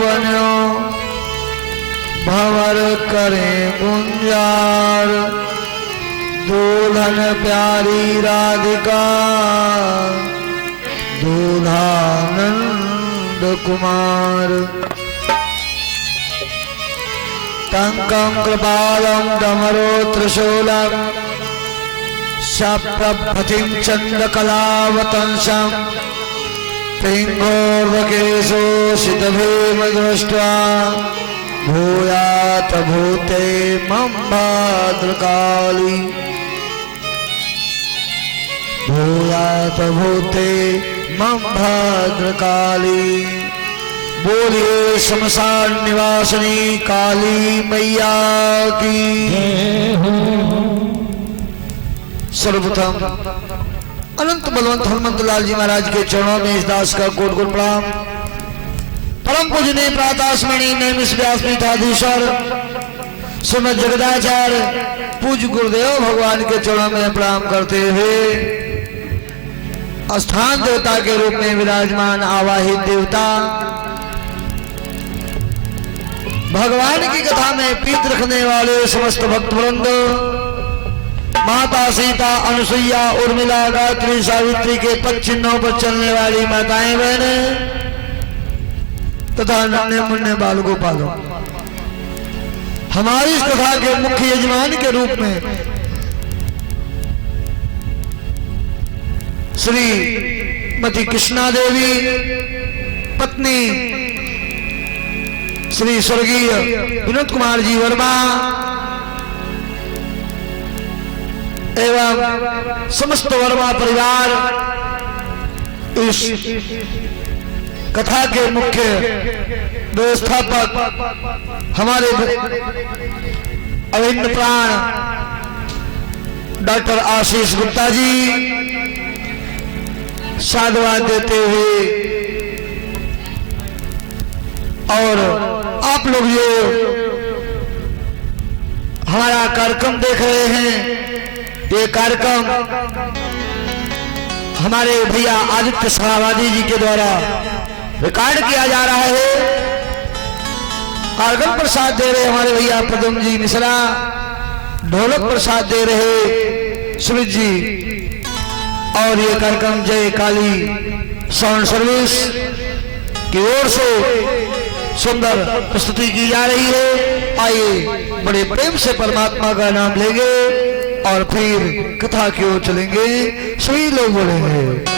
बन्यो भंवर करे गुंजार दुल्हन प्यारी राधिका दूल्हानंद कुमार टंकं कृपालं डमरो त्रिशूलं शप्रभृतिं चन्द्रकलावतंसं पिङ्गोर्वकेशोषितभीम दृष्ट्वा भूयात भूते मम भद्रकाली भूयात भूते मम भद्रकाली। बोलिए शमशान निवासिनी काली मैया की। सर्वप्रथम अनंत बलवंत हनुमंत लाल जी महाराज के चरणों में इस दास का कोट कोट प्रणाम। परम पूजनीय प्रातःस्मरणीय नैमिष व्यासपीठाधीश्वर श्रीमद जगदाचार्य पूज्य गुरुदेव भगवान के चरणों में प्रणाम करते हुए स्थान देवता के रूप में विराजमान आवाहित देवता भगवान की कथा में प्रीत रखने वाले समस्त भक्तवृंद माता सीता अनुसुईया उर्मिला गायत्री सावित्री के पद चिन्हों पर चलने वाली माताएं बहनें तथा नन्हे मुन्ने बाल गोपालों हमारी इस कथा के मुख्य यजमान के रूप में श्री मती कृष्णा देवी पत्नी श्री स्वर्गीय विनोद कुमार जी वर्मा एवं समस्त वर्मा परिवार इस कथा के मुख्य व्यवस्थापक हमारे अभिन्न प्राण डॉक्टर आशीष गुप्ता जी साधुवाद देते हुए और आप लोग जो हमारा कार्यक्रम देख रहे हैं ये कार्यक्रम हमारे भैया आदित्य सहावादी जी के द्वारा रिकॉर्ड किया जा रहा है। आर्गन पर साथ दे रहे हमारे भैया पदम जी मिश्रा, ढोलक पर साथ दे रहे सुमित जी और ये कार्यक्रम जय काली साउंड सर्विस की ओर से सुंदर प्रस्तुति की जा रही है। आइए बड़े प्रेम से परमात्मा का नाम लेंगे और फिर कथा की ओर चलेंगे। सभी लोग बोलेंगे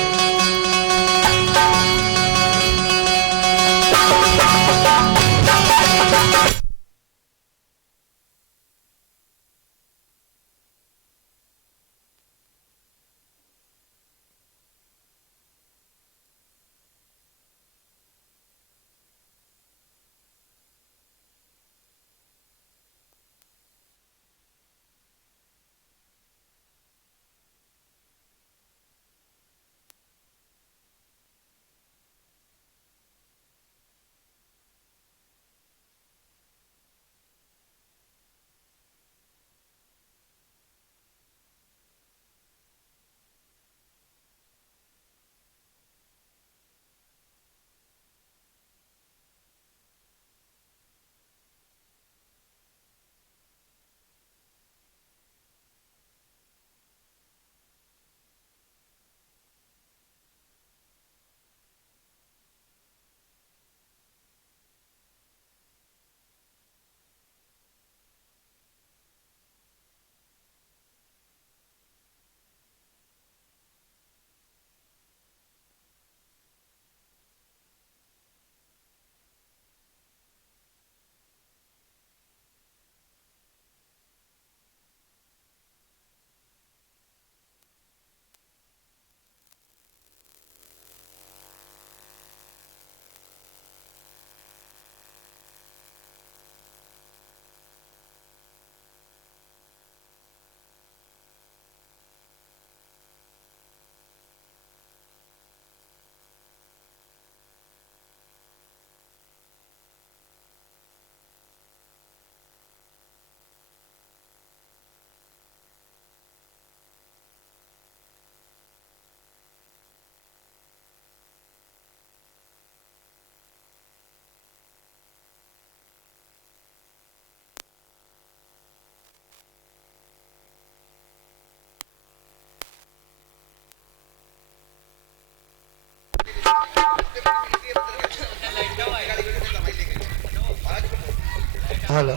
हेलो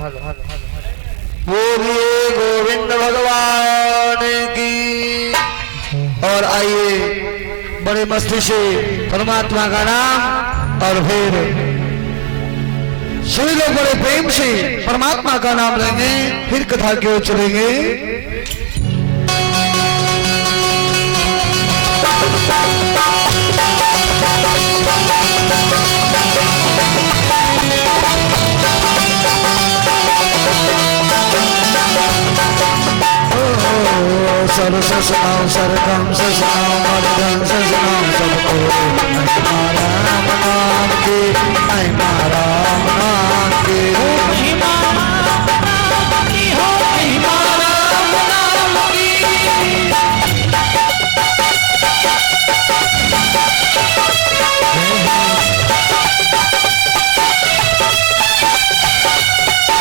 बोलिए गोविंद भगवान की। और आइए बड़े मस्ती से परमात्मा का नाम और फिर सभी लोग बड़े प्रेम से परमात्मा का नाम लेंगे, फिर कथा की ओर चलेंगे। सर ससनाओ सरगम ससनाओ मर्दन ससनाओ सबको महिमा राम नाम की, महिमा राम नाम की, महिमा राम नाम की, हो महिमा राम नाम की।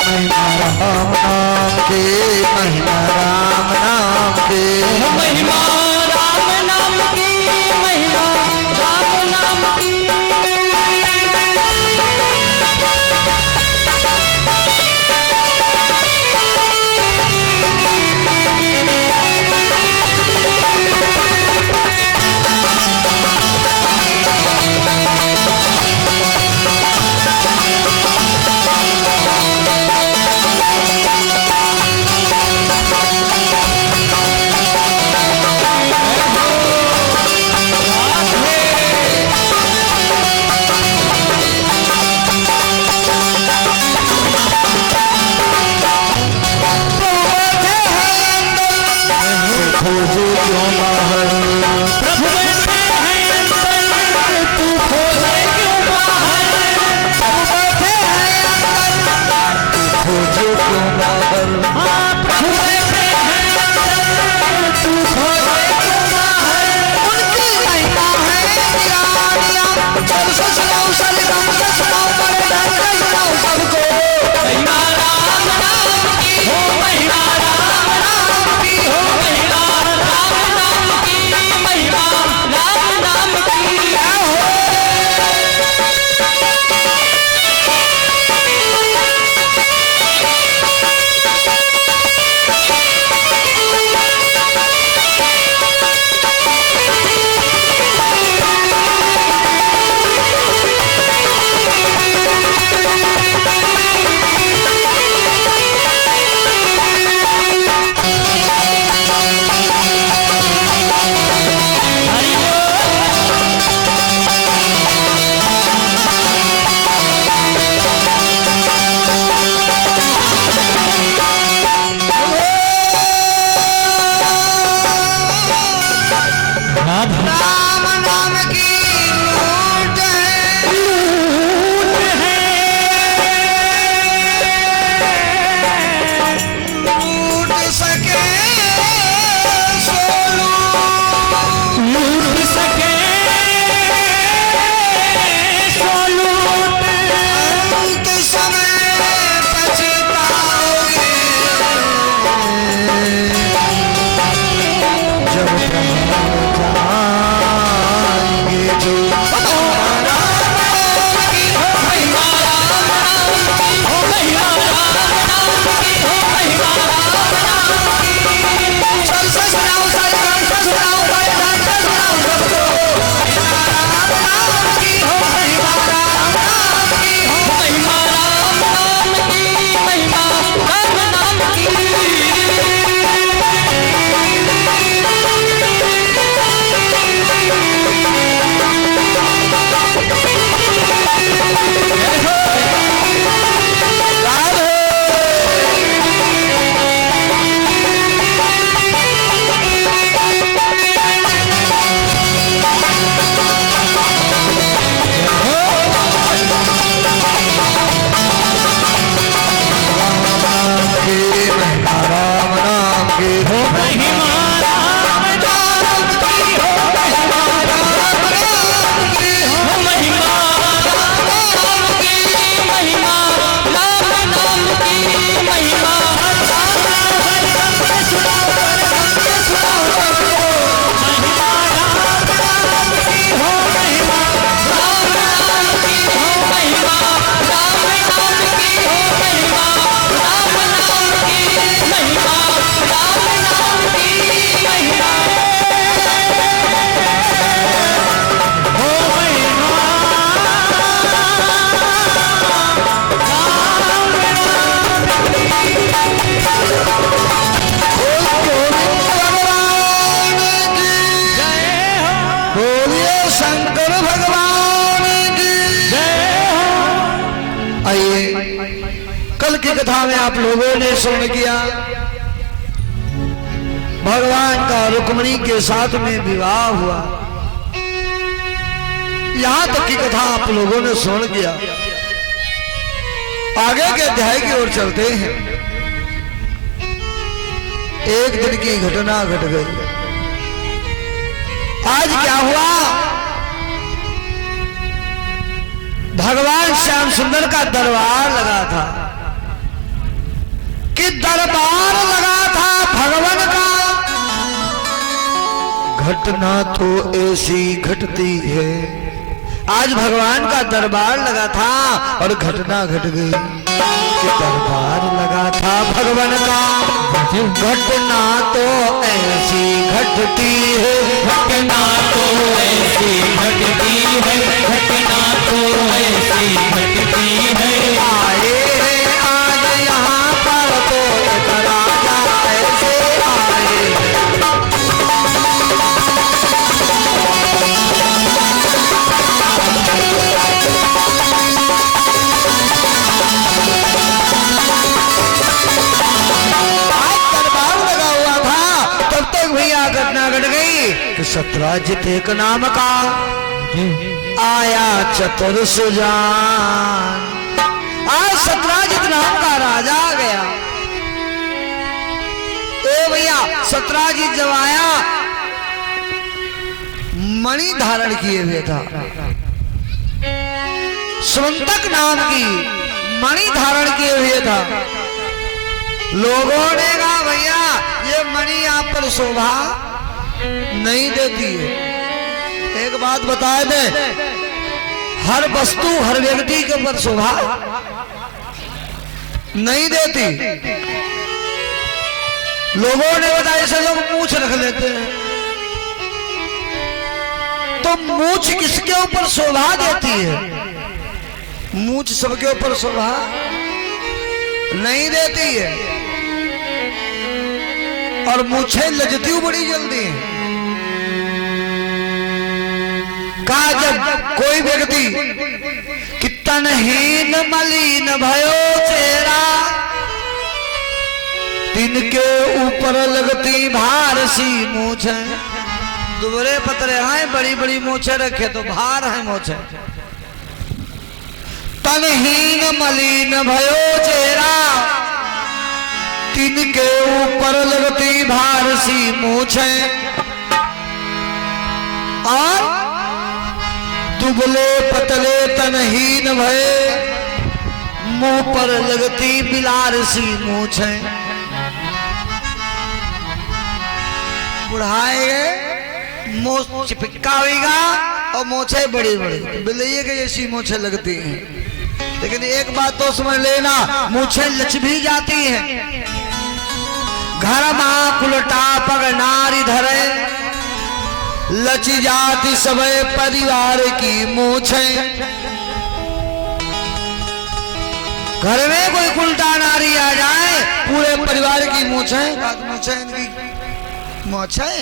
महिमा राम नाम की, महिमा राम नाम की, महिमा राम नाम की, महिमा राम नाम की। आइए, कल की कथा में आप लोगों ने सुन किया भगवान का रुक्मिणी के साथ में विवाह हुआ। यहां तक की कथा आप लोगों ने सुन किया। आगे के अध्याय की ओर चलते हैं। एक दिन की घटना घट गई। आज क्या हुआ? भगवान श्याम सुंदर का दरबार लगा था। कि दरबार लगा था भगवान का। घटना तो ऐसी घटती है। आज भगवान का दरबार लगा था और घटना घट गई कि दरबार लगा था भगवान का। घटना तो ऐसी घटती है। घटना तो ऐसी घटती है। घटना तो ऐसी घटती है। आए आज यहाँ पर तो एक राजा ऐसे आए। घटना घट गई कि सत्राजित एक नाम का आया चतुर सुजान। आज सत्राजित नाम का राजा आ गया। ए भैया, सत्राजित जब आया मणि धारण किए हुए था। स्वंतक नाम की मणि धारण किए हुए था। लोगों ने कहा भैया ये मणि आप पर शोभा नहीं देती है। एक बात बताए दे, हर वस्तु हर व्यक्ति के ऊपर शोभा नहीं देती। लोगों ने बताया ऐसे लोग मूछ रख लेते हैं, तो मूछ किसके ऊपर शोभा देती है? मूछ सबके ऊपर शोभा नहीं देती है। और मूछें लजती बड़ी जल्दी है। कहा जब कोई व्यक्ति कि तनहीन मलिन भयो चेहरा, तिनके ऊपर लगती भार सी मूछें। दुबरे पतरे हैं, बड़ी बड़ी मूछें रखे तो भार है मूछें। तनहीन मलिन भयो चेहरा, तिनके ऊपर लगती भार सी मूछें। और दुबले पतले तनहीन भये, मुंह पर लगती बिलार सी मूछें। बुढ़ाए मोछ चिपका होगा और मूछें बड़ी बड़ी बिलैये के जैसी मूछें लगती हैं। लेकिन एक बात तो समझ लेना, मूछें लच भी जाती हैं। घर मां कुलटा पग नारी धरे, लची जाती सबे परिवार की मूछें। घर में कोई उल्टा नारी आ जाए, पूरे परिवार की मूछें मूछें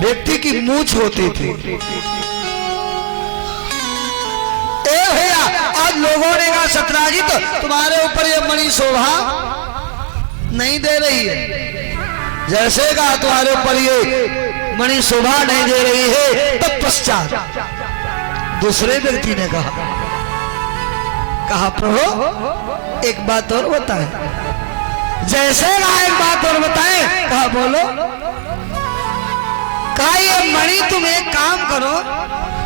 व्यक्ति की मूछ होती थी। भैया आज लोगों ने कहा सत्राजित तुम्हारे ऊपर ये मणि शोभा नहीं दे रही है। जैसे कहा तुम्हारे ऊपर ये मणि शोभा नहीं दे रही है, तत्पश्चात दूसरे व्यक्ति ने कहा प्रभु एक बात और बताएं। जैसे कहा एक बात और बताएं, कहा बोलो। कहा ये मणि तुम एक काम करो,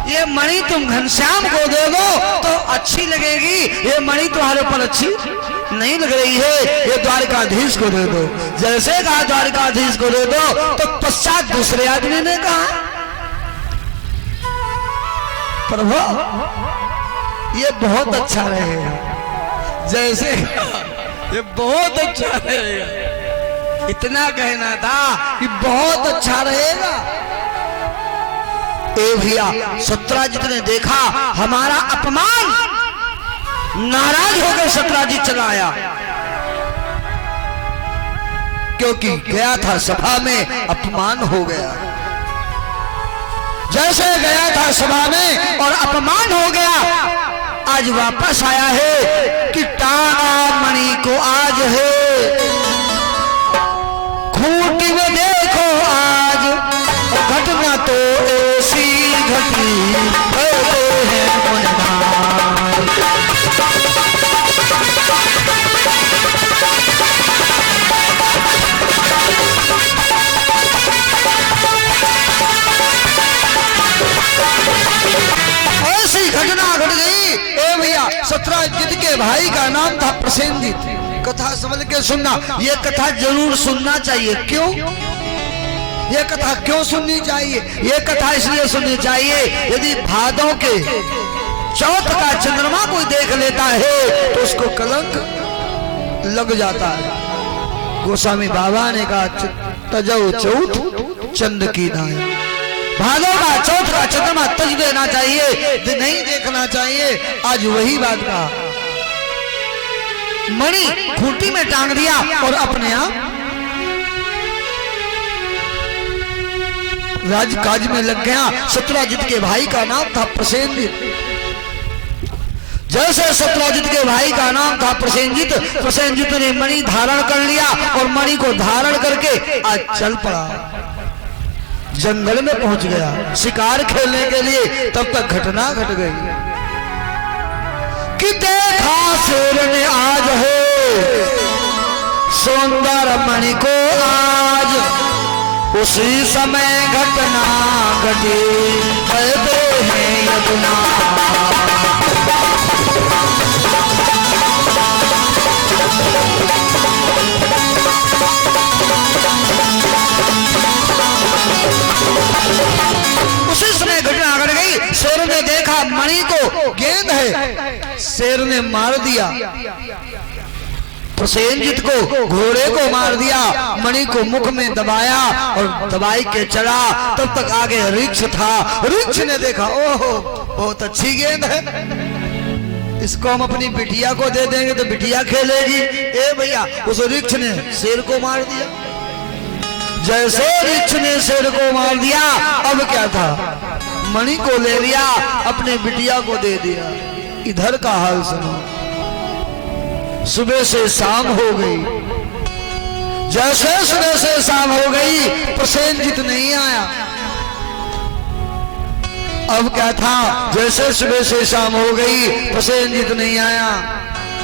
ये मणि तुम घनश्याम को दे दो तो अच्छी लगेगी। ये मणि तुम्हारे ऊपर अच्छी नहीं लग रही है, ये द्वारकाधीश को दे दो। जैसे कहा द्वारकाधीश को दे दो, तो पश्चात दूसरे आदमी ने कहा प्रभु ये बहुत अच्छा रहेगा। जैसे ये बहुत अच्छा रहेगा, इतना कहना था कि बहुत अच्छा रहेगा। ए भैया सत्राजित ने देखा हमारा अपमान, नाराज होकर सत्राजित चला आया। क्योंकि गया था सभा में, अपमान हो गया। जैसे गया था सभा में और अपमान हो गया, आज वापस आया है कि टांगा मणि को आज है खूंटी में देखो आज घटना तो ऐसी घटी कहते हैं मुननार। ऐसी घटना घट गई ए भैया सत्यजित के भाई का नाम था प्रसेनजीत। कथा समझ के सुनना, ये कथा जरूर सुनना चाहिए। क्यों ये कथा क्यों सुननी चाहिए? ये कथा इसलिए सुननी चाहिए यदि भादों के चौथ का चंद्रमा कोई देख लेता है तो उसको कलंक लग जाता है। गोस्वामी बाबा ने कहा तजौ चौथ चंद की नाय, भादों का चौथ का चंद्रमा तज देना चाहिए, नहीं देखना चाहिए। आज वही बात कहा, मणि खूंटी में टांग दिया और अपने आप राजकाज में लग गया। सत्यजित के भाई का नाम था प्रसेनजीत। जैसे सत्यजित के भाई का नाम था प्रसेनजीत, प्रसेनजीत ने मणि धारण कर लिया और मणि को धारण करके आज चल पड़ा, जंगल में पहुंच गया शिकार खेलने के लिए। तब तक घटना घट गई कि देखा शेर ने आज है सुंदर मणि को आज, उसी समय घटना घटी कहते हैं यमुना। उसी समय घटना घट गई। शेर ने देखा मणि को गेंद है, शेर ने मार दिया प्रसेनजीत को, घोड़े को मार दिया, मणि को मुख में दबाया और दबाई के चढ़ा। तब तक आगे वृक्ष था, वृक्ष ने देखा ओहो बहुत अच्छी गेंद है, इसको हम अपनी बिटिया को दे देंगे तो बिटिया खेलेगी। ए भैया उस वृक्ष ने शेर को मार दिया। जैसे वृक्ष ने शेर को मार दिया, अब क्या था, मणि को ले लिया, अपने बिटिया को दे दिया। इधर का हाल सुनो, सुबह से शाम हो गई। जैसे सुबह से शाम हो गई प्रसेनजीत नहीं आया। अब क्या था, जैसे सुबह से शाम हो गई प्रसेनजीत नहीं आया।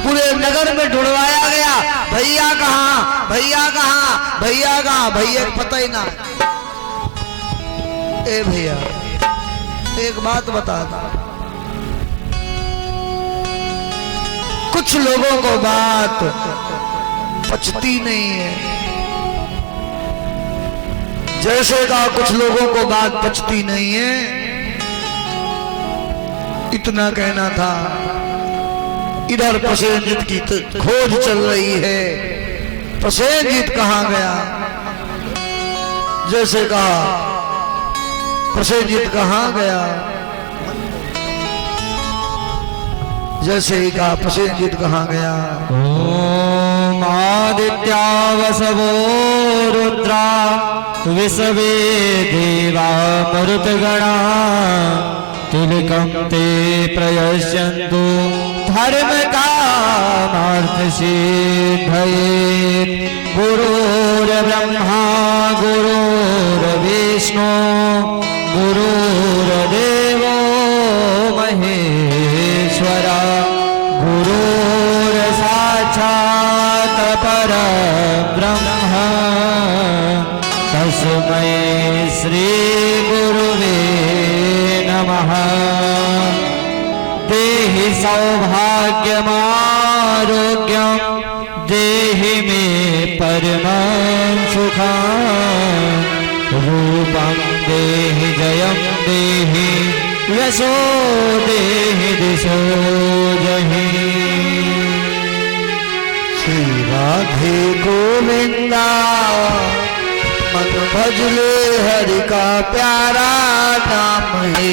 पूरे नगर में ढूंढवाया गया, भैया कहाँ, भैया कहाँ, भैया कहाँ, भैया पता ही ना। ए भैया एक बात बता था, कुछ लोगों को बात पचती नहीं है। जैसे का कुछ लोगों को बात पचती नहीं है, इतना कहना था। इधर प्रसेनजीत की खोज चल रही है, प्रसेनजीत कहाँ गया? जैसे कहा प्रसेनजीत कहाँ गया, जैसे ही कहा प्रसेनजीत कहाँ गया। ओम आदित्या वसवो रुद्रा विश्वे देवा मरुतगणा तिलकं ते प्रयस्यन्तु धर्म कामार्थ सिद्धये। गुरुर्ब्रह्मा गुरुर्विष्णु गुरुर्देवो महेश्वरा गुरुर्साक्षात् परब्रह्म तस्मै श्री गुरुवे नमः। देहि सौभाग्यमारोग्यं देहि मे परमं सुखं रूपं देहि जयं देहि यशो देहि दिशो जहि। श्री राधे गोविंदा मन भजले हरि का प्यारा नाम है।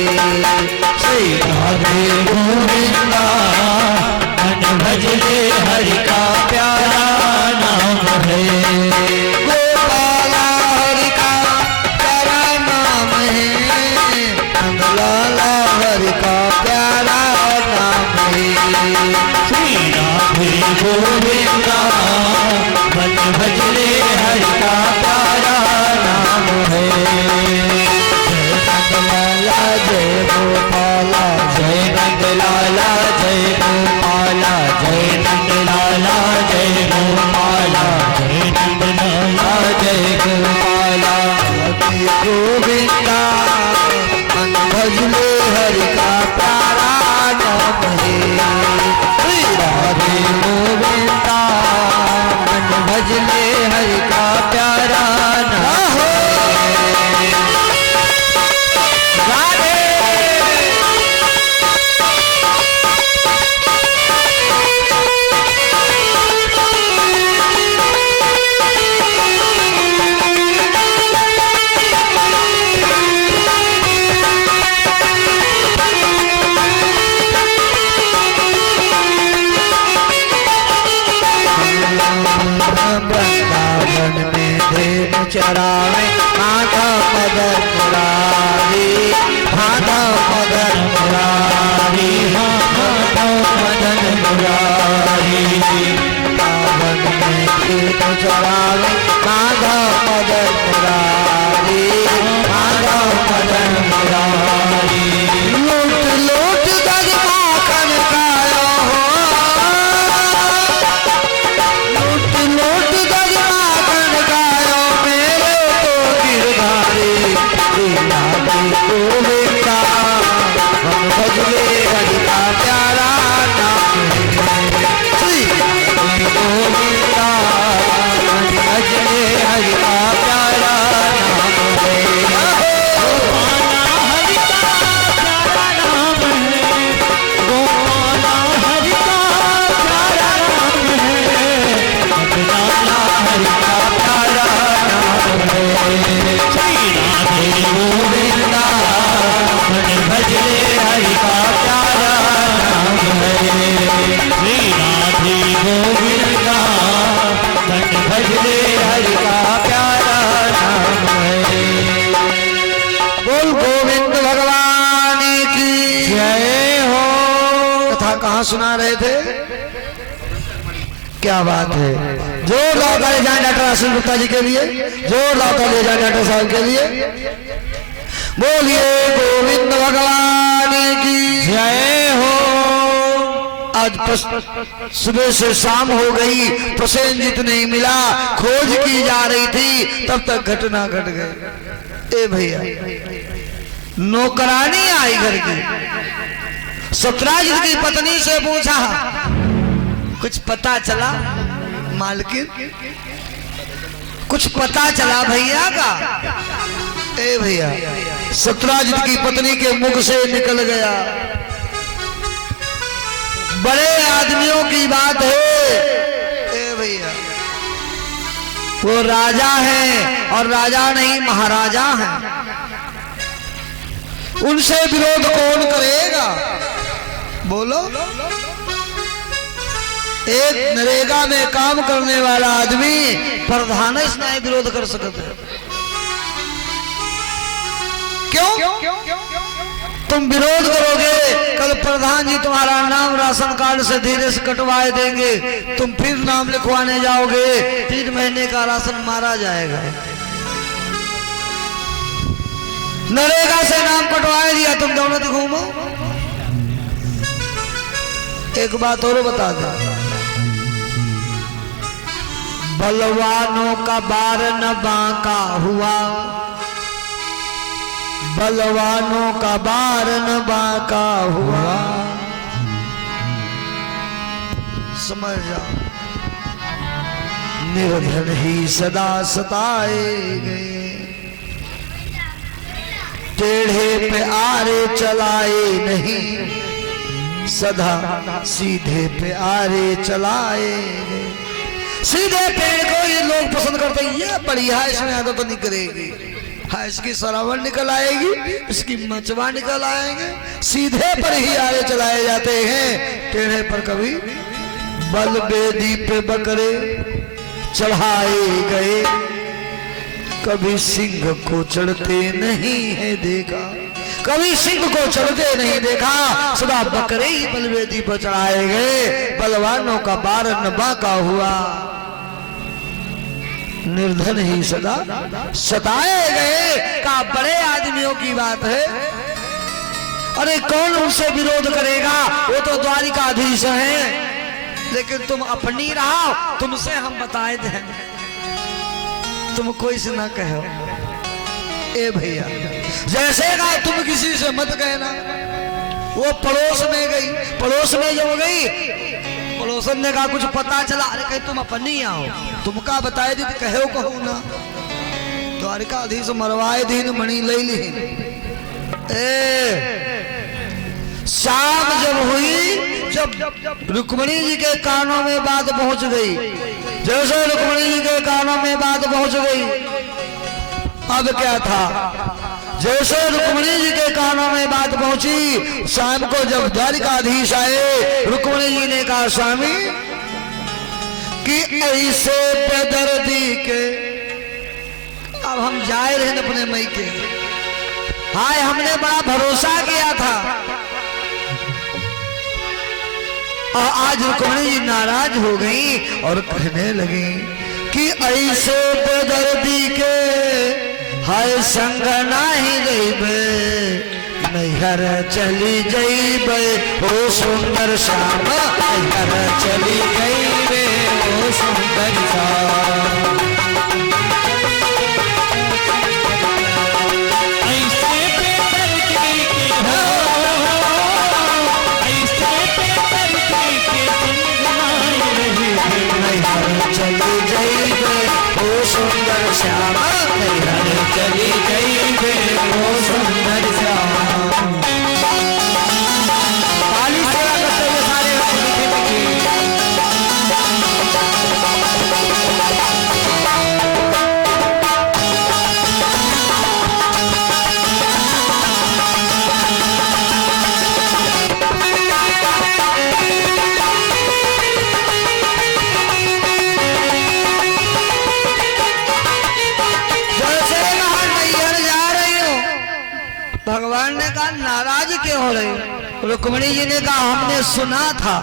श्री राधे गोविंदा मन भजले हरि का प्यारा नाम है। गोपाला हरि का प्यारा नाम है, नंदलाला हरि का प्यारा नाम है। श्री राधे गोविंदा मन भजले हरि का प्यारा नाम है। जय गोपाला जय नंदलाला जय गोपाला जय नंदलाला जय गोपाला जय नंदलाला जय गोपाला। गोविंदा मन भजले हरि का प्यारा नाम है। श्री राधे गोविंदा मन भजले हरि का प्यारा नाम है। वृंदावन में धेनु चरावे माधव मदन मुरारी, माधव मदन मुरारी, माधव मदन मुरारी। वृंदावन में धेनु चरावे माधव मदन मुरारी, माधव मदन मुरारी। लूट लूट गज माखन खायो हो, लूट लूट गज माखन खायो मेरे तो गिरधारी। राधे गोविंदा हम भजले हरि का प्यारा नाम है। श्री राधे गोविंदा हम भजले हरि का प्यारा नाम है। गोपाला हरि का प्यारा नाम है। गोपाला हरि का प्यारा नाम है। नंदलाला हरि का प्यारा नाम है। श्री राधे गोविंदा मन भजले हरि का प्यारा नाम है। श्री राधे गोविंदा मन भजले हरि का प्यारा नाम है। बोल गोविंद भगवान की जय हो। कथा कहाँ सुना रहे थे? क्या बात है। जोर लाता ले जाए डॉक्टर आशीष गुप्ता जी के लिए, जोर लाता ले जाए डॉक्टर साहब के लिए। बोलिए गोविंद भगवान की जय हो। आज सुबह से शाम हो गई, प्रसेनजीत नहीं मिला, खोज की जा रही थी, तब तक घटना घट गई। ए भैया नौकरानी आई घर की, सत्राजित की पत्नी से पूछा कुछ पता चला मालकिन, कुछ पता चला भैया का? ए भैया सत्राजित की पत्नी के मुख से निकल गया, बड़े आदमियों की बात है। ए भैया वो राजा है, और राजा नहीं महाराजा है, उनसे विरोध कौन करेगा? बोलो। एक नरेगा में काम करने वाला आदमी प्रधान इसने विरोध कर सकते हैं। क्यों? तुम विरोध करोगे, कल प्रधान जी तुम्हारा नाम राशन कार्ड से धीरे से कटवाए देंगे, तुम फिर नाम लिखवाने जाओगे, 3 महीने का राशन मारा जाएगा। नरेगा से नाम कटवाए दिया, तुम दौलत घूमो। एक बात और बता दो, बलवानों का बार न बांका हुआ, बलवानों का बार न बांका हुआ। समझ जाओ, निर्धन ही सदा सताएंगे, टेढ़े पे आरे चलाए नहीं, सदा सीधे पे आरे चलाएंगे। सीधे पेड़ को ये लोग पसंद करते हैं, ये बढ़िया है, इसमें आदत तो नहीं करेगी, हाँ इसकी सरावट निकल आएगी, इसकी मचवा निकल आएंगे। सीधे पर ही आरे चलाए जाते हैं, टेढ़े पर कभी बल बेदी पे बकरे चढ़ाए गए, कभी सिंह को चढ़ते नहीं है देखा। कभी सिंह को चलते नहीं देखा, सदा बकरे ही बलवेदी पर चढ़ाए गए। बलवानों का बार न बाका हुआ, निर्धन ही सदा सताए गए। का बड़े आदमियों की बात है, अरे कौन उनसे विरोध करेगा, वो तो द्वारिकाधीश हैं। लेकिन तुम अपनी रहो, तुमसे हम बताए दें, तुम कोई से ना कहो। ए भैया, जैसे कहा तुम किसी से मत कहना। वो पड़ोस में गई, पड़ोस में जो गई, पड़ोसन ने कहा कुछ पता चला, अरे कहीं तुम अपनी आओ, तुमका बताए दी कहो कहू ना। द्वारिकाधीश मरवाए दीन मणि ले ली। शाम जब हुई, जब रुक्मणी जी के कानों में बात पहुंच गई, जैसे रुक्मणी जी के कानों में बात पहुंच गई, अब क्या था, जैसे रुक्मणी जी के कानों में बात पहुंची, शाम को जब द्वारिकाधीश आए, रुक्मणी जी ने कहा स्वामी कि ऐसे बेदर्दी के अब हम जाए रहे अपने मई के, हाय हमने बड़ा भरोसा किया था, और आज रुक्मणी जी नाराज हो गई और कहने लगी कि ऐसे बेदर्दी के हाय संग नाही रहीबे, नैहर चली जईबे ओ सुंदर श्याम, नैहर चली जईबे ओ सुंदर श्याम। चली जईबे ओ सुंदर श्याम, नैहर चली जईबे ओ सुंदर श्याम। ताली सेवा करते हुए सारे भगवान ने कहा नाराज क्यों हो रही? रुक्मणी जी ने कहा हमने सुना था,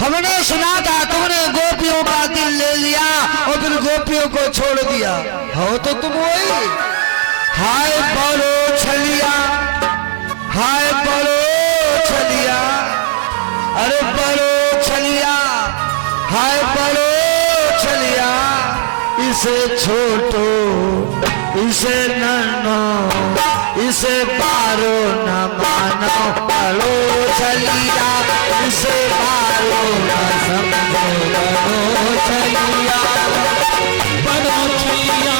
हमने सुना था तुमने गोपियों का दिल ले लिया और फिर गोपियों को छोड़ दिया। हो तो तुम वही, हाय बड़ो छलिया, हाय बड़ो छलिया, अरे बड़ो छलिया, हाय बड़ो छलिया, इसे छोटो इसे नन्नो इसे पारो न मानो, बड़ो छलिया इसे पारो न समझो, बड़ो छलिया, बड़ो छलिया,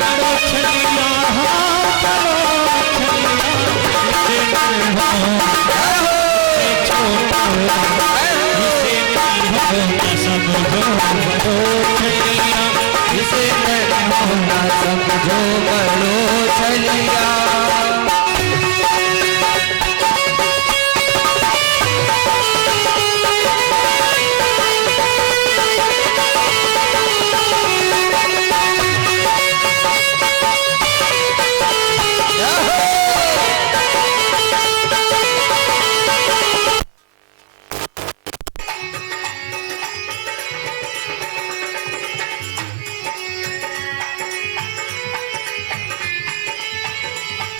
बड़ो छलिया, बड़ो छलिया, इसे न समझो, बड़ो छलिया।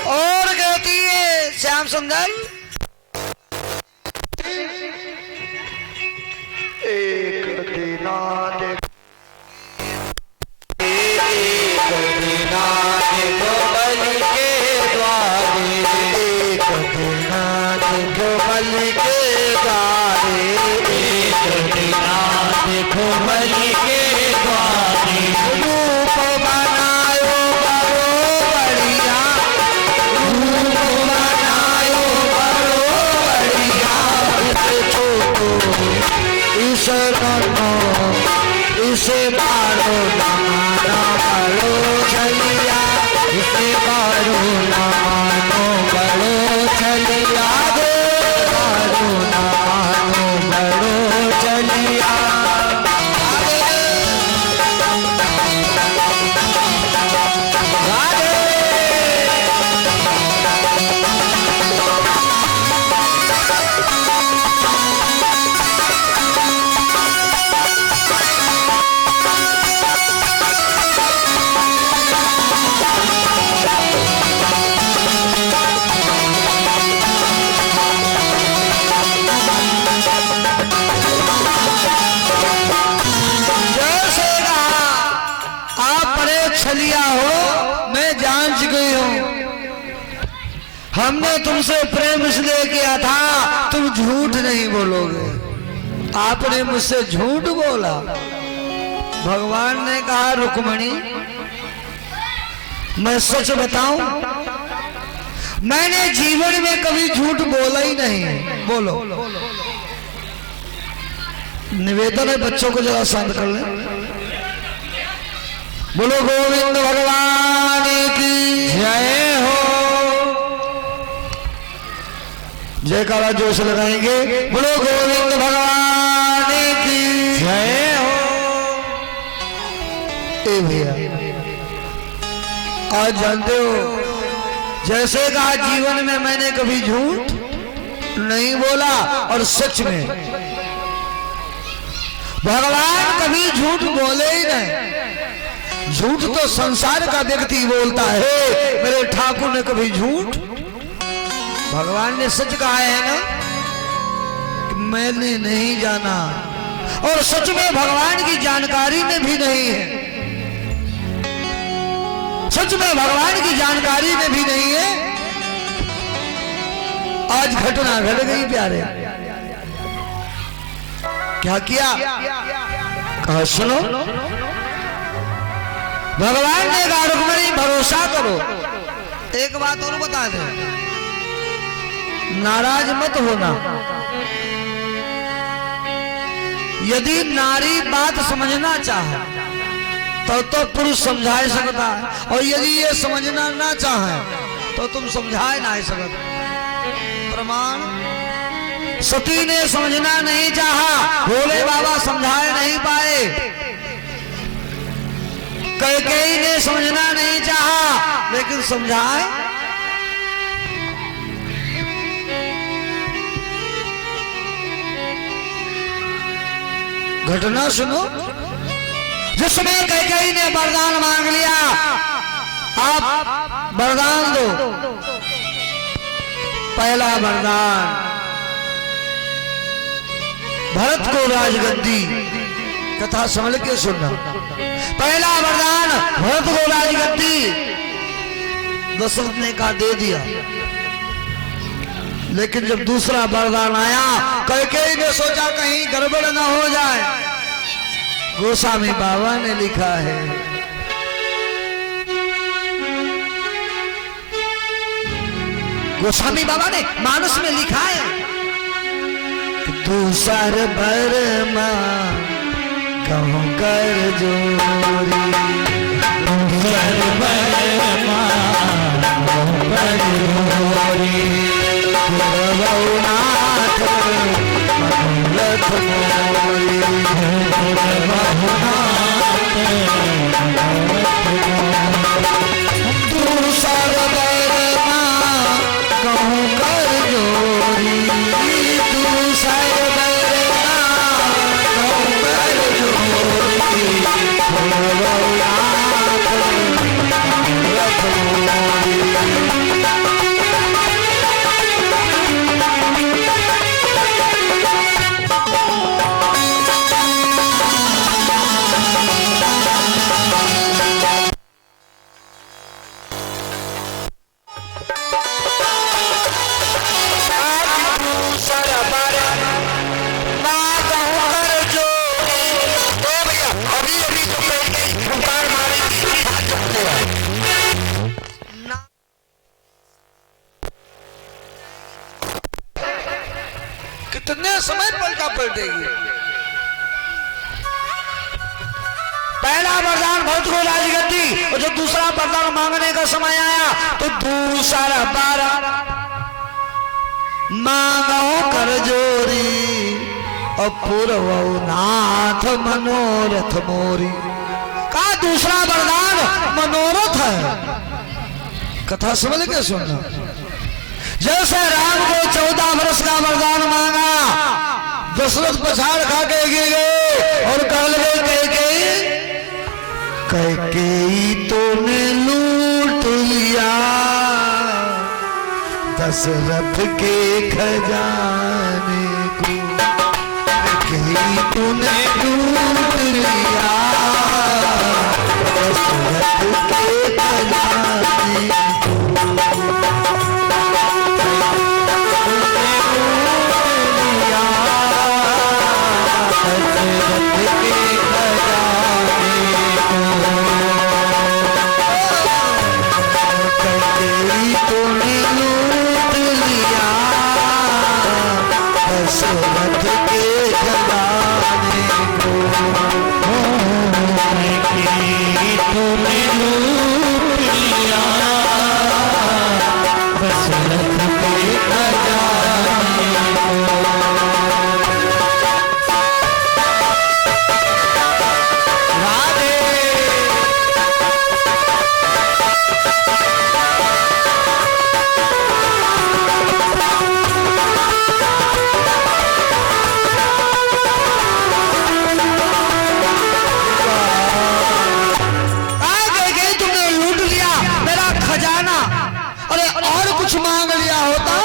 और कहती है श्याम सुंदर, एक दिना देखो बलि के द्वारे, एक दिना देखो बलि के द्वारे, एक दिना देखो बलि के द्वारे, रूप बनायो बड़ो बढ़िया, इसे मारो ना मानो, बड़ो छलिया, इसे मारो ना मानो, बड़ो छलिया, मारो ना मानो, बड़ो छलिया। लिया हो, मैं जान चुकी हूं। हमने तुमसे प्रेम इसलिए किया था तुम झूठ नहीं बोलोगे। आपने मुझसे झूठ बोला। भगवान ने कहा रुक्मणी मैं सच बताऊं, मैंने जीवन में कभी झूठ बोला ही नहीं। बोलो। निवेदन है बच्चों को जरा शांत कर ले। बोलो गोविंद भगवान की जय हो। जयकारा जोश लगाएंगे। बोलो गोविंद भगवान की जय हो। ए भैया आज जानते हो, जैसे कहा जीवन में मैंने कभी झूठ नहीं बोला, और सच में भगवान कभी झूठ बोले ही नहीं। झूठ तो संसार का व्यक्ति बोलता है, मेरे ठाकुर ने कभी झूठ। भगवान ने सच कहा है ना कि मैंने नहीं जाना, और सच में भगवान की जानकारी में भी नहीं है। सच में भगवान की जानकारी में भी नहीं है। आज घटना घट गई प्यारे। क्या किया? कहा सुनो, भगवान ने कहा रुक्मणी भरोसा करो। एक बात और बता दे, नाराज मत होना। यदि नारी बात समझना चाहे तो पुरुष समझा सकता है, और यदि ये समझना ना चाहे तो तुम समझा ना सकते। प्रमाण, सती ने समझना नहीं चाहा, भोले बाबा समझाए नहीं पाए। कैकेयी ने समझना नहीं चाहा, लेकिन समझाए। घटना सुनो। जिसमें कैकेयी ने वरदान मांग लिया, आप वरदान दो। पहला वरदान भरत को राजगद्दी। कथा समझ के सुनना। पहला वरदान भरत को राजगद्दी दशरथ ने कहा दे दिया। लेकिन जब दूसरा वरदान आया, कैकेयी ने सोचा कहीं गड़बड़ ना हो जाए। गोस्वामी बाबा ने लिखा है, गोस्वामी बाबा ने मानस में लिखा है कि दूसर बरमा कहूं कर जोरी, दूसर बरमा कहूं कर जोरी, गुरवनाथ मधुरथ मोरी, दूसर बरमा कहूं कर जोरी, दूसर बरमा कहूं कर जोरी, गुरवनाथ मधुरथ मोरी। कितने समय पलटा पलटेगी। पहला वरदान भरत को राजगद्दी, और जब दूसरा वरदान मांगने का समय आया तो दूसरा बारा मांगो कर जोरी, और पूर्वनाथ मनोरथ मोरी। का दूसरा वरदान मनोरथ है। कथा समझ के सुनना। जैसे राम को 14 वर्ष का वरदान मांगा, दशरथ पछाड़ खा के गिर गए और कह लगे कैकेयी, कैकेयी तूने लूट लिया दशरथ के खजाने को, कैकेयी तूने लूट लिया दशरथ दशरथ के खजाने को तूने लूट लिया दशरथ के खजाने को। राधे कुछ मांग लिया होता,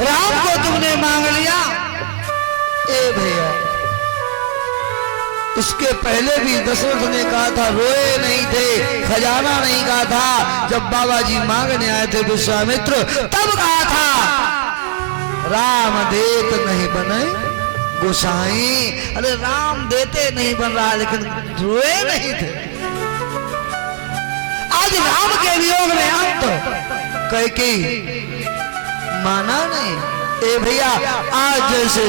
राम को तुमने मांग लिया। ए भैया, इसके पहले भी दशरथ ने कहा था, रोए नहीं थे, खजाना नहीं कहा था। जब बाबा जी मांगने आए थे विश्वामित्र, तब कहा था राम देत नहीं बने गोसाई। अरे राम देते नहीं बन रहा, लेकिन रोए नहीं थे। आज राम के वियोग में अंत कैकेयी माना नहीं। ए भैया, आज जैसे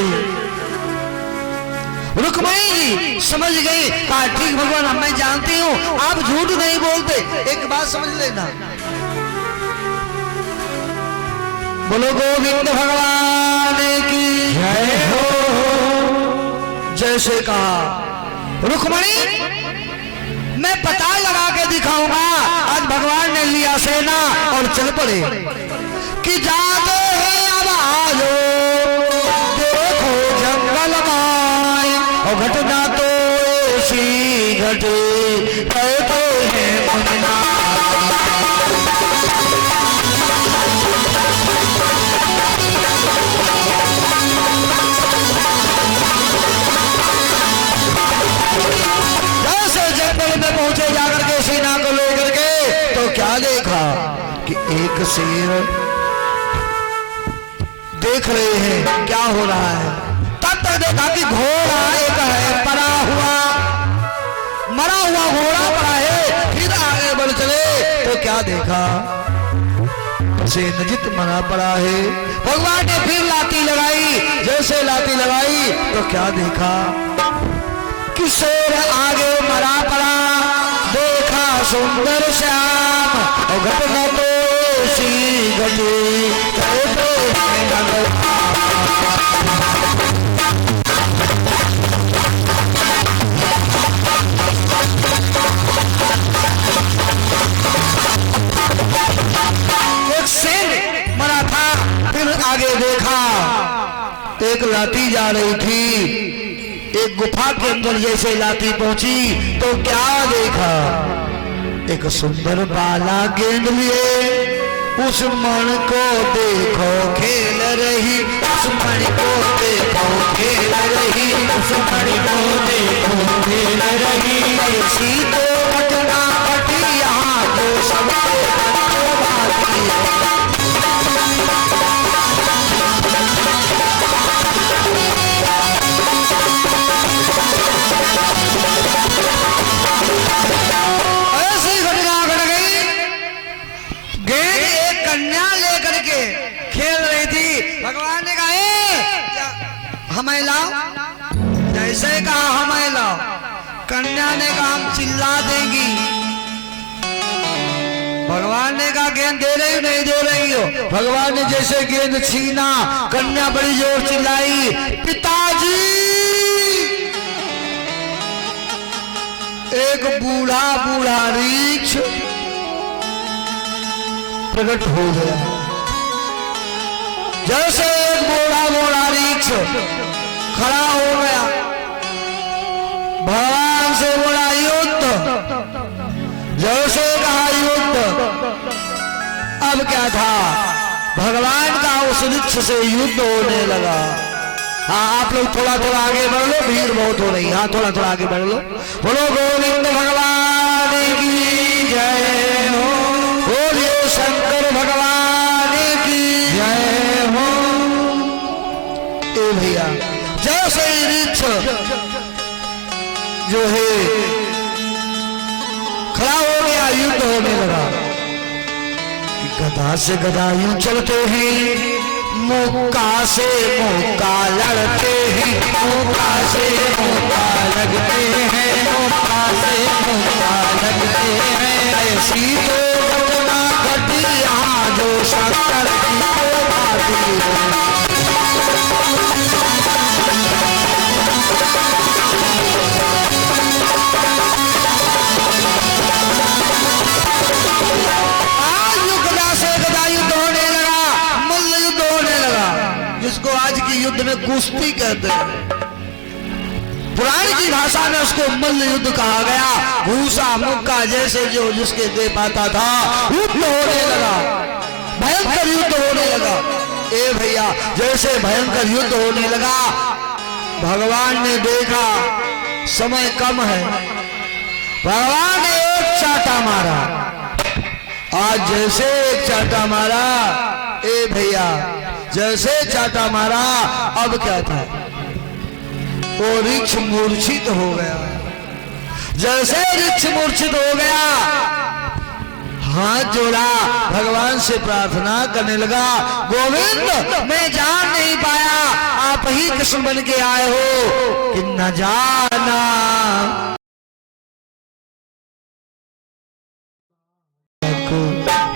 रुक्मिणी जी समझ गई, कहा ठीक भगवान मैं जानती हूँ आप झूठ नहीं बोलते, एक बात समझ लेना। बोलो गोविंद भगवान की जय हो। जैसे कहा रुक्मिणी मैं पता लगा के दिखाऊंगा। आज भगवान ने लिया सेना और चल पड़े कि जाते हैं अब आजो देखो जंगल में, और घटना तो ऐसी घटे कहते हैं मुन्ना। पहुंचे जाकर के सेना को लेकर के, तो क्या देखा कि एक शेर देख रहे हैं क्या हो रहा है। तब तक देखा कि घोड़ा एक है पड़ा हुआ, मरा हुआ घोड़ा पड़ा है। फिर आगे बढ़ चले तो क्या देखा, सेनजीत मरा पड़ा है। भगवान ने फिर लाठी लगाई, जैसे लाठी लगाई तो क्या देखा कि शेर आगे मरा पड़ा। देखा सुंदर श्याम, और घटना तो ऐसी घटी कहते हैं एक शेर मरा था। फिर आगे देखा एक लाठी जा रही थी, एक गुफा के अंदर जैसे लाठी पहुंची तो क्या देखा, एक सुंदर बाला गेंद लिए उस मन को देखो खेल रही, उस मन को देखो खेल रही, उस मन को देखो खेल रही। ऐसी तो घटना घटी यहाँ जो सबसे बाकी है। भगवान ने कहा हमें लाओ, जैसे कहा हमें लाओ। कन्या ने कहा हम चिल्ला देंगी। भगवान ने कहा गेंद दे रही हो नहीं दे रही हो। भगवान ने जैसे गेंद छीना, कन्या बड़ी जोर चिल्लाई पिताजी। एक बूढ़ा बूढ़ा रीछ प्रकट हो गया। जैसे एक बूढ़ा बूढ़ा रीछ खड़ा हो गया, भगवान से बोला युद्ध। जैसे कहा युद्ध, अब क्या था, भगवान का उस रीछ से युद्ध होने लगा। हाँ आप लोग थोड़ा थोड़ा आगे बढ़ लो, भीड़ बहुत हो रही। हाँ थोड़ा थोड़ा आगे बढ़ लो। बोलो गोविंद भगवान की जय हो। बोलिए शंकर भगवान की जय हो। ए भैया, जैसे रीछ जो है खड़ा हो गया, युद्ध होने लगा। गदा से गदा यूं चलते हैं, मुक्का से मुक्का लड़ते हैं, मुक्का से मुक्का लगते हैं, मुक्का से मुक्का लगते हैं। ऐसी तो घटना घटी यहाँ जो शंकर की तो बाती है। जिसको आज की युद्ध में कुश्ती कहते हैं, पुरानी की भाषा में उसको मल्ल युद्ध कहा गया। भूसा मुक्का जैसे जो जिसके दे पाता था, युद्ध होने लगा, भयंकर युद्ध होने लगा। ए भैया, जैसे भयंकर युद्ध होने लगा, भगवान ने देखा समय कम है, भगवान ने एक चाटा मारा। आज जैसे एक चाटा मारा, ए भैया जैसे चाटा मारा, अब क्या था, वो वृक्ष मूर्छित हो गया। जैसे वृक्ष मूर्छित हो गया, हाथ जोड़ा, भगवान से प्रार्थना करने लगा, गोविंद मैं जान नहीं पाया, आप ही कृष्ण बन के आए हो कि न जाना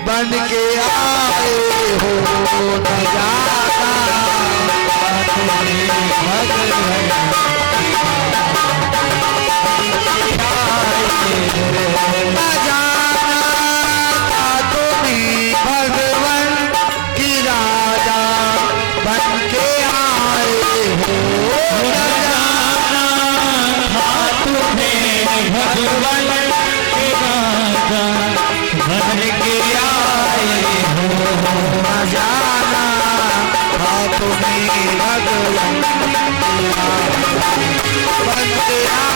बन के आए हो, न जाना भगवान की राजा बन के आए हो, न जाना तुम्हें भगवान की राजा बन के आए हो, न जाना तुम्हें भगवान बन के आए हो,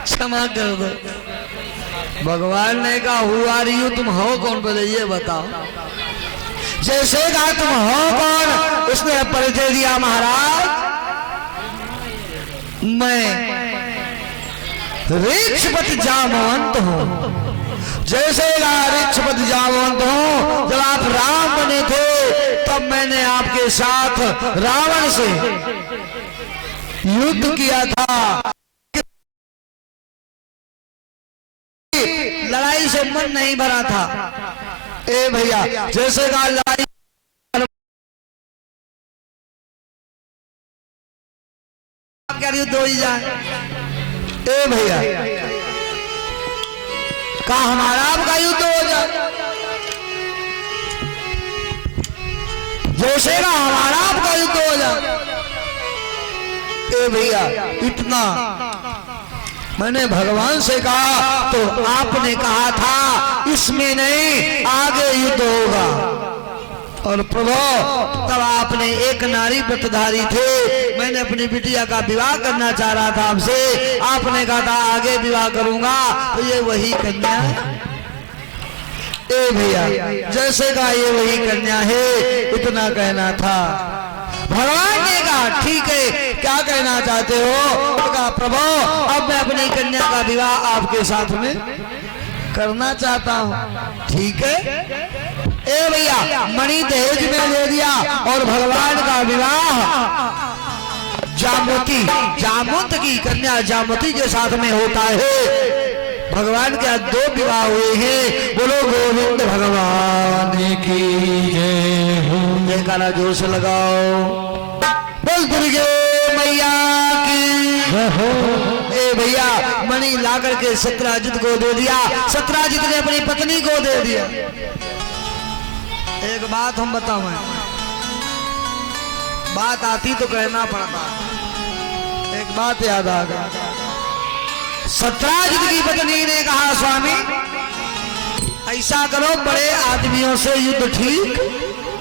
क्षमा कर दो। भगवान ने कहा हु आर यू, तुम हो कौन, पहले ये बताओ। जैसे कहा तुम हो कौन, उसने परिचय दिया, महाराज मैं ऋक्षपति जामवंत हूं। जैसे कहा ऋक्षपति जामवंत हूं, जब आप राम बने थे तब मैंने आपके साथ रावण से युद्ध किया था, लड़ाई से मन नहीं भरा था। ए भैया, जैसे का लड़ाई क्या युद्ध हो जाए, ए भैया का हमारा आपका युद्ध हो जाए, जैसे का हमारा आपका युद्ध हो जाए। ए भैया, इतना मैंने भगवान से कहा तो आपने कहा था इसमें नहीं आगे युद्ध होगा, और प्रभु तब आपने एक नारी व्रतधारी थे, मैंने अपनी बिटिया का विवाह करना चाह रहा था आपसे, आपने कहा था आगे विवाह करूंगा, तो ये वही कन्या है। ए भैया, जैसे कहा ये वही कन्या है, इतना कहना था। भगवान ने कहा ठीक है, क्या कहना चाहते हो? तो कहा प्रभु अब मैं अपनी कन्या का विवाह आपके साथ में करना चाहता हूँ। ठीक है, ए भैया मणि दहेज में ले दिया और भगवान का विवाह जामवंत की कन्या जामवती के साथ में होता है। भगवान के 2 विवाह हुए हैं। बोलो गोविंद भगवान की जय हो। जयकारा जोर से लगाओ, बोल दुर्गे मैया की जय हो। ए भैया मणि ला करके सत्राजित को दे दिया, सत्राजित ने अपनी पत्नी को दे दिया। एक बात हम बताऊं, बात आती तो कहना पड़ता, एक बात याद आ गई। सत्राजित की पत्नी ने कहा स्वामी ऐसा करो, बड़े आदमियों से युद्ध ठीक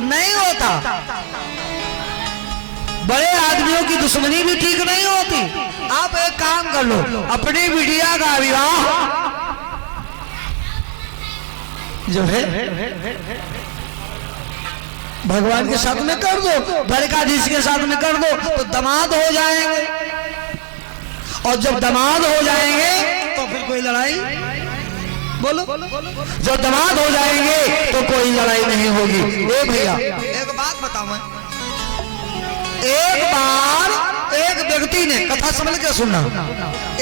नहीं होता, बड़े आदमियों की दुश्मनी भी ठीक नहीं होती। आप एक काम कर लो, अपनी बिटिया का विवाह जो है भगवान के साथ में कर दो, द्वारकाधीश के साथ में कर दो, तो दामाद हो जाएंगे। और जब दामाद हो जाएंगे तो फिर कोई लड़ाई, बोलो, जब दामाद हो जाएंगे तो कोई लड़ाई नहीं होगी। ए भैया एक बात बताऊं मैं, एक बार एक व्यक्ति ने, कथा समझ के सुनना,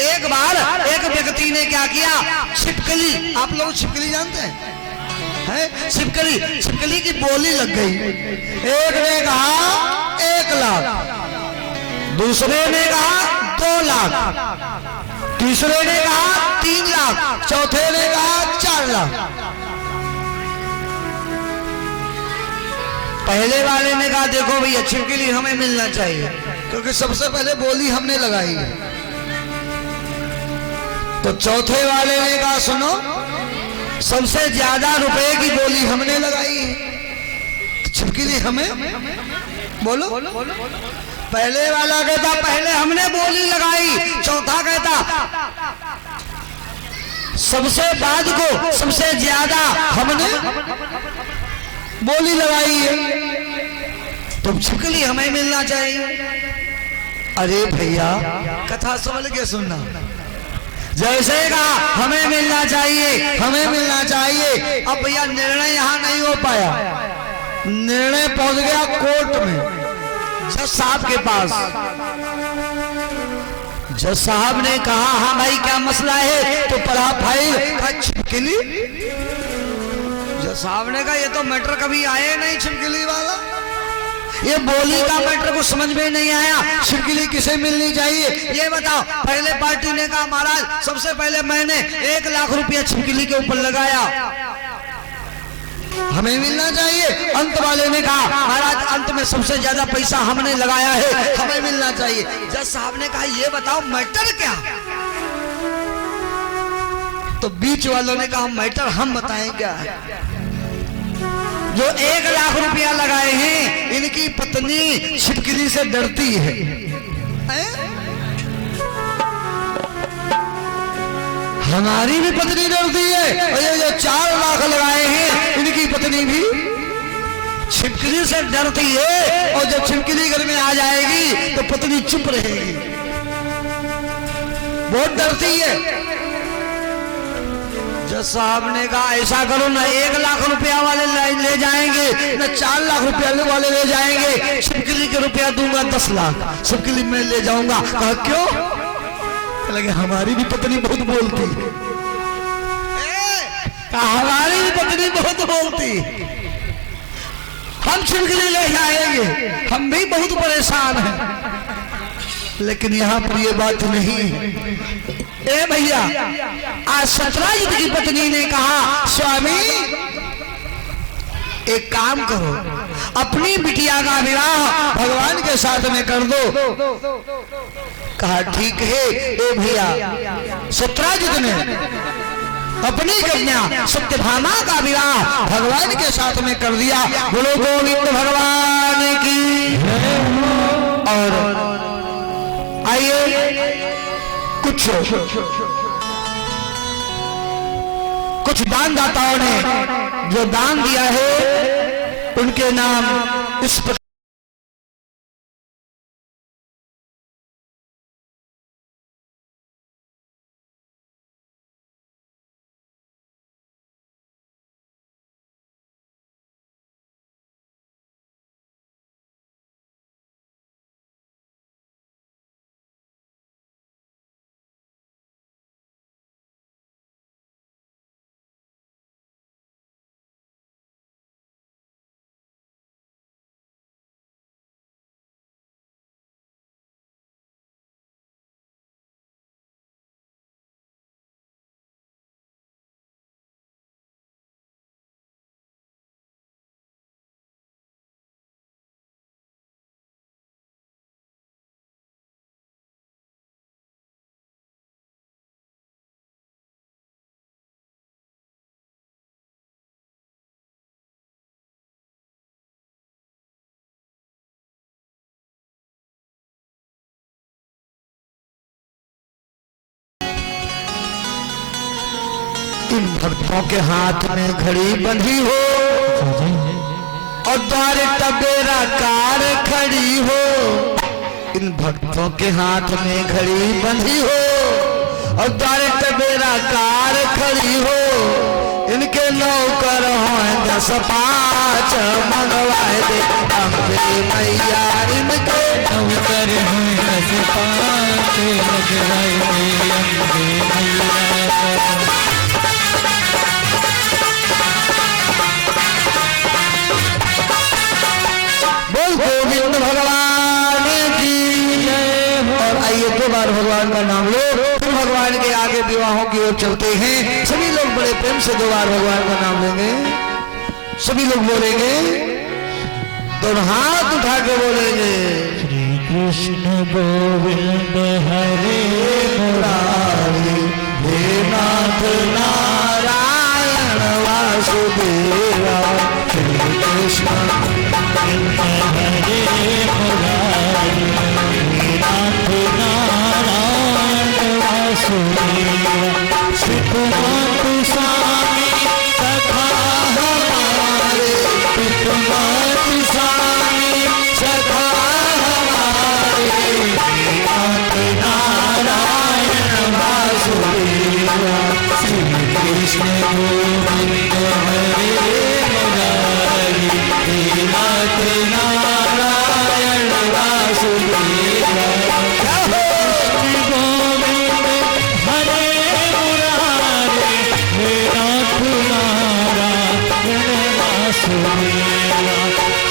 एक बार एक व्यक्ति ने क्या किया, छिपकली, आप लोग छिपकली जानते हैं? छिपकली, छिपकली की बोली लग गई। एक ने कहा 1 लाख, दूसरे ने कहा 2 लाख, तीसरे ने कहा 3 लाख, चौथे ने कहा 4 लाख। पहले वाले ने कहा देखो भैया छिपकली हमें मिलना चाहिए, क्योंकि सबसे पहले बोली हमने लगाई है। तो चौथे वाले ने कहा सुनो, सबसे ज्यादा रुपए की बोली हमने लगाई है, छिपकली हमें, बोलो। पहले वाला कहता पहले हमने बोली लगाई, चौथा कहता सबसे बाद को सबसे ज्यादा हमने बोली लगाई है, तो छिपकली हमें मिलना चाहिए। अरे भैया कथा समझ के सुनना, जैसे कहा हमें मिलना चाहिए, हमें मिलना चाहिए। अब भैया निर्णय यहां नहीं हो पाया, निर्णय पहुंच गया कोर्ट में, जज साहब के पास। जज साहब ने कहा हाँ भाई क्या मसला है, तो पढ़ा फाइल, छिपकली। जज साहब ने कहा ये तो मैटर कभी आए नहीं छिपकली वाला, ये बोली का मैटर को समझ में नहीं आया, छिपकली किसे मिलनी चाहिए ये बताओ। पहले पार्टी ने कहा महाराज सबसे पहले मैंने 1 लाख रुपया छिपकली के ऊपर लगाया, हमें मिलना चाहिए। अंत वाले ने कहा महाराज अंत में सबसे ज्यादा पैसा हमने लगाया है, हमें मिलना चाहिए। जज साहब ने कहा ये बताओ मैटर क्या, तो बीच वालों ने कहा मैटर हम बताएं क्या है। जो 1 लाख रुपया लगाए हैं इनकी पत्नी छिपकली से डरती है, हमारी भी पत्नी डरती है, और ये जो 4 लाख लगाए हैं इनकी पत्नी भी छिपकली से डरती है, और जब छिपकली घर में आ जाएगी तो पत्नी चुप रहेगी, बहुत डरती है। जज साहब ने कहा ऐसा करो ना 1 लाख रुपया वाले ले जाएंगे ना 4 लाख रुपया वाले ले जाएंगे, छिपकली के रुपया दूंगा 10 लाख, छिपकली मैं ले जाऊंगा। कहा क्यों? लगे हमारी भी पत्नी बहुत बोलती है, हमारी भी पत्नी बहुत बोलती, हम छिपकली ले जाएंगे, हम भी बहुत परेशान हैं। लेकिन यहाँ पर ये बात नहीं है। ए भैया आज सतराजित की पत्नी ने कहा स्वामी एक काम करो, अपनी बिटिया का विवाह भगवान के साथ में कर दो। कहा ठीक है। ए भैया सतराजित ने अपनी कन्या सत्यभामा का विवाह भगवान के साथ में कर दिया। बोलो गोविंद भगवान की। और आइए कुछ दानदाताओं ने जो दान दिया है उनके नाम इस इन भक्तों के हाथ में घड़ी बंधी हो और द्वार टबेरा कार खड़ी हो। इन भक्तों के हाथ में घड़ी बंधी हो और द्वार टबेरा कार खड़ी हो। इनके नौकर हो 10-5 मंगवाए दे अम्बे मैया। इनके नौकर हो 10-5 मंगवाए दे अम्बे मैया। बोल गोविंद भगवान की जय। और आइए 2 बार भगवान का नाम लो, फिर भगवान के आगे विवाहों की ओर चलते हैं। सभी लोग बड़े प्रेम से 2 बार भगवान का नाम लेंगे। सभी लोग बोलेंगे, दोनों हाथ उठा के बोलेंगे, श्री कृष्ण गोविंद हरे मुरारी, हे नाथ नारायण वासुदेवा। श्री कृष्ण हरे मुरारी, हे नाथ नारायण वासुदेवा। पितुनाथ स्वामी सखा हमारे, पितुनाथ स्वामी सखा हमारे, नाथ नारायण वासुदेवा। श्री कृष्ण गोविंद हरे मुरारी, हे नाथ नारायण वासुदेवा। कृष्ण गोविंद हरे मुरारी, हे नाथ नारायण वासुदेवा।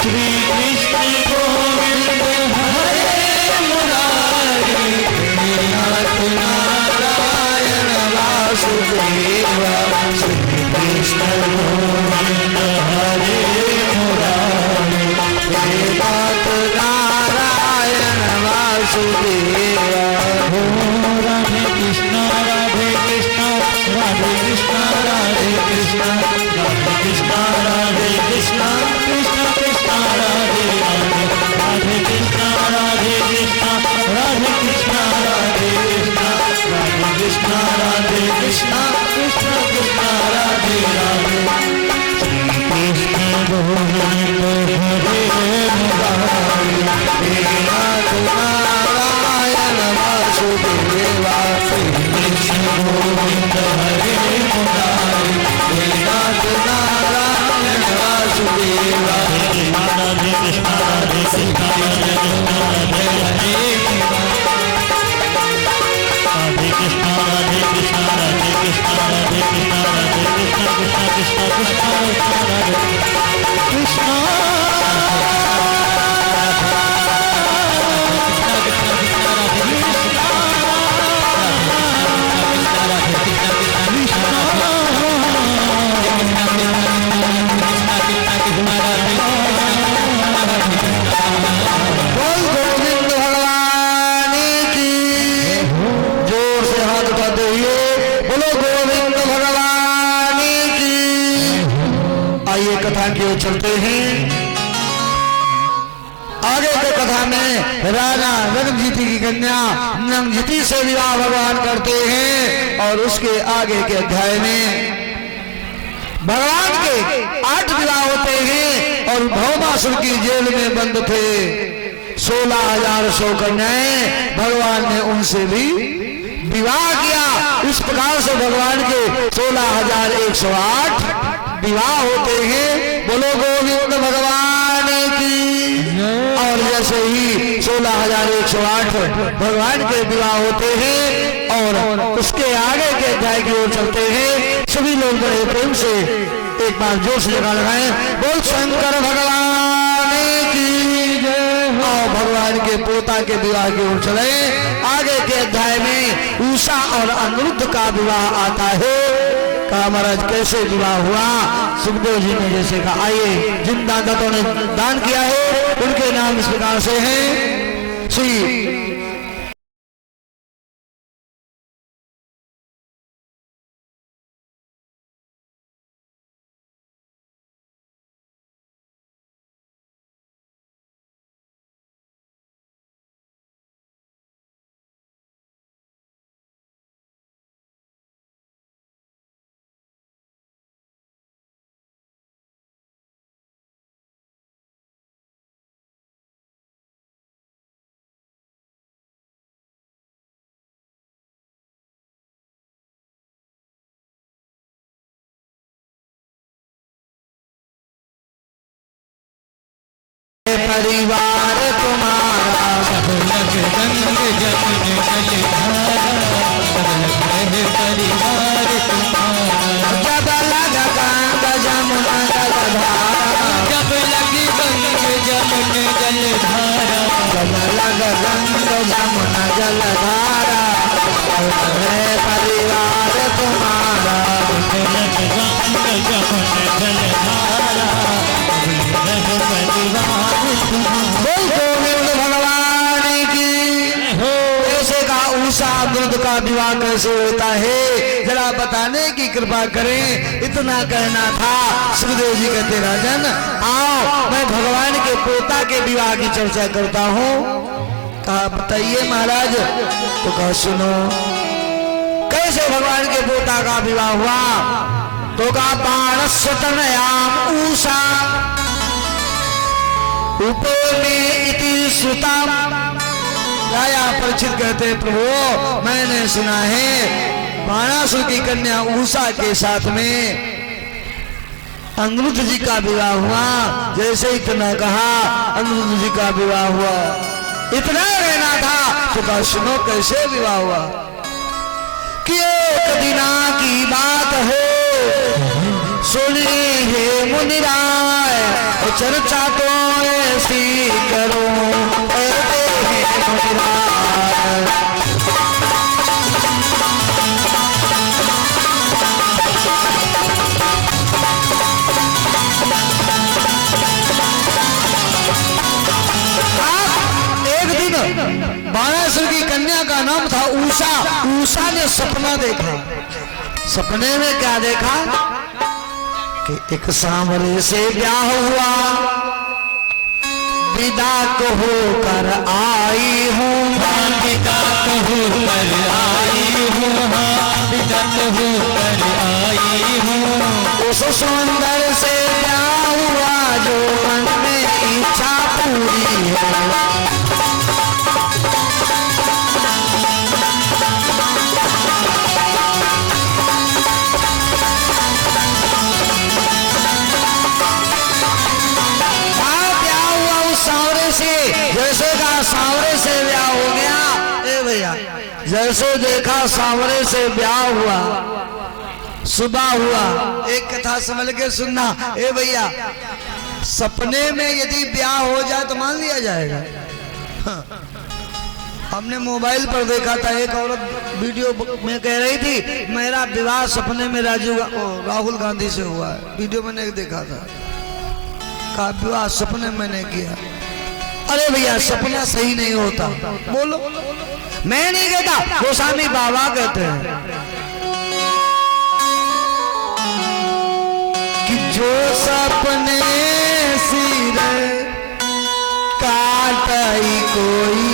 श्री कृष्ण गोविंद हरे मुरारी, हे नाथ नारायण वासुदेवा। श्री कृष्ण गोविंद हरे मुरारी, हे नाथ नारायण वासुदेवा। हो राधे कृष्ण राधे कृष्ण राधे कृष्ण राधे कृष्ण राधे कृष्ण राधे कृष्ण कृष्ण कृष्ण राधे राधे राधे कृष्ण राधे कृष्ण राधे कृष्ण राधे कृष्ण राधे कृष्ण राधे कृष्ण कृष्ण कृष्ण राधे राधे। श्री कृष्ण गोविंद हरे मुरारी, हे नाथ नारायण वासुदेवा। श्री कृष्ण गोविंद हरे मुरारी, हे नाथ नारायण वासुदेवा। राधे कृष्ण राधे कृष्ण राधे कृष्ण राधे हरे राधे कृष्ण राधे कृष्ण राधे कृष्ण राधे कृष्ण राधे कृष्ण कृष्ण कृष्ण कृष्ण राधे कृष्ण। बोल गोविंद भगवान की। जोर से हाथ उठाते हुए बोलो गोविंद भगवान की। आइए कथा की ओर चलते हैं। आगे की कथा में राजा रंगजीती की कन्या नंगजीती से विवाह भगवान करते हैं और उसके आगे के अध्याय में भगवान के 8 विवाह होते हैं और भौमासुर की जेल में बंद थे 16,100 कन्याएं। भगवान ने उनसे भी विवाह किया। इस प्रकार से भगवान के 16,108 विवाह होते हैं। बोलो गोविंद भगवान की। और जैसे ही 16,108 भगवान के विवाह होते हैं और उसके आगे के अध्याय की ओर चलते हैं। सभी लोग बड़े प्रेम से एक बार जोर से जगह लगाएं। बोल शंकर भगवान की जय। और भगवान के पोता के विवाह की ओर चले। आगे के अध्याय में उषा और अनिरुद्ध का विवाह आता है। कहा महाराज कैसे विवाह हुआ? सुखदेव जी ने जैसे कहा, आइए जिन दानदाताओं ने दान किया है उनके नाम इस प्रकार से हैं। श्री परिवार तुम्हारा। सब लग रंग जमुन जलधारा, सब लग रहे परिवार तुम्हारा। जब लग गंग जमुना जलधारा, जब लगी गंग जमुन जलधारा, जब लग गंग जमुना जलधारा, है परिवार तुम्हारा। सब लग गंग जमुन जलधारा, सब लग परिवार तुम्हारा। बोल गोविंद भगवान की। कैसे का उषा दूध का विवाह कैसे होता है, जरा बताने की कृपा करें। इतना कहना था। सुखदेव जी कहते राजन आओ मैं भगवान के पोता के विवाह की चर्चा करता हूँ। कहा बताइए महाराज। तो कहा सुनो कैसे भगवान के पोता का विवाह हुआ। तो कहा बाणस्य तनयाम उषा उपने इति सुतम। राजा परीक्षित कहते प्रभु मैंने सुना है बाणासुर की कन्या उषा के साथ में अनिरुद्ध जी का विवाह हुआ। जैसे इतना कहा अनिरुद्ध जी का विवाह हुआ। इतना कहना था। तो कहा सुनो कैसे विवाह हुआ। कि एक दिना की बात है सुनिए हे मुनिराय, चर्चा तो ऐसी करो ऐसे हे मुनिराय। एक दिन बाणासुर की कन्या का नाम था उषा। उषा ने सपना देखा। सपने में क्या देखा कि एक सांवरे से ब्याह हुआ, विदा को होकर आई हूँ। विदा को होकर आई हूँ, विदा को होकर आई हूँ। उस सुंदर से ब्याह हुआ जो मन में इच्छा पूरी है। जैसे का सांवरे से ब्याह हो गया। ए भैया जैसे देखा सांवरे से ब्याह हुआ, सुबह हुआ। एक कथा समझ के सुनना। ए भैया सपने में यदि ब्याह हो जाए तो मान लिया जाएगा। हाँ। हमने मोबाइल पर देखा था एक औरत वीडियो में कह रही थी मेरा विवाह सपने में राहुल गांधी से हुआ है। वीडियो मैंने देखा था। कहा विवाह सपने में मैंने किया। अरे भैया सपना सही नहीं होता। बोलो मैं नहीं कहता, गोस्वामी बाबा कहते हैं कि जो सपने सिर काटई कोई,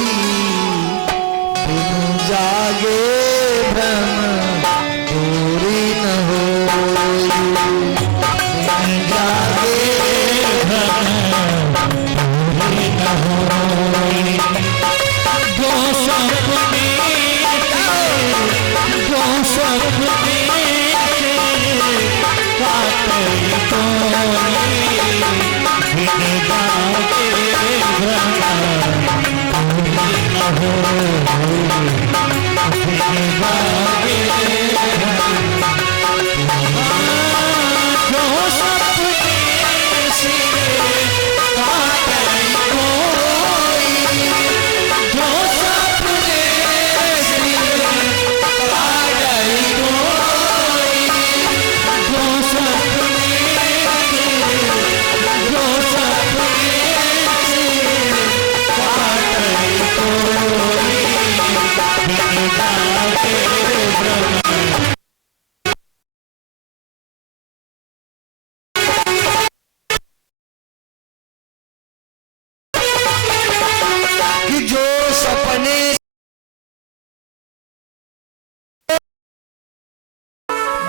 बिनु जागे भ्रम दूरी न हो। बिनु जागे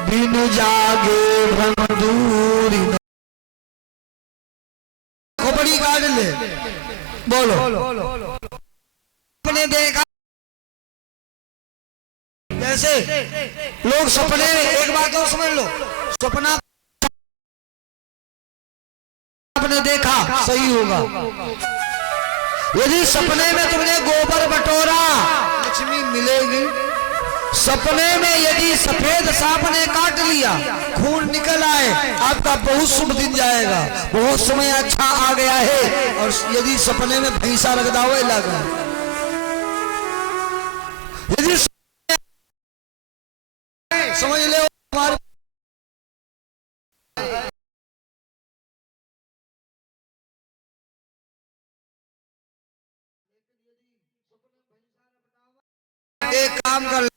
बिनु जागे भ्रम दूरी न। खोपड़ी काट ले। बोलो अपने देखा जैसे लोग सपने में। एक बात और समझ लो, सपना आपने देखा सही होगा। यदि सपने में तुमने गोबर बटोरा लक्ष्मी मिलेगी। सपने में यदि सफेद सांप ने काट लिया, खून निकल आए, आपका बहुत शुभ दिन जाएगा, बहुत समय अच्छा आ गया है। और यदि सपने में भैंसा रख दावे लगा, यदि समझ ले हमारे एक काम कर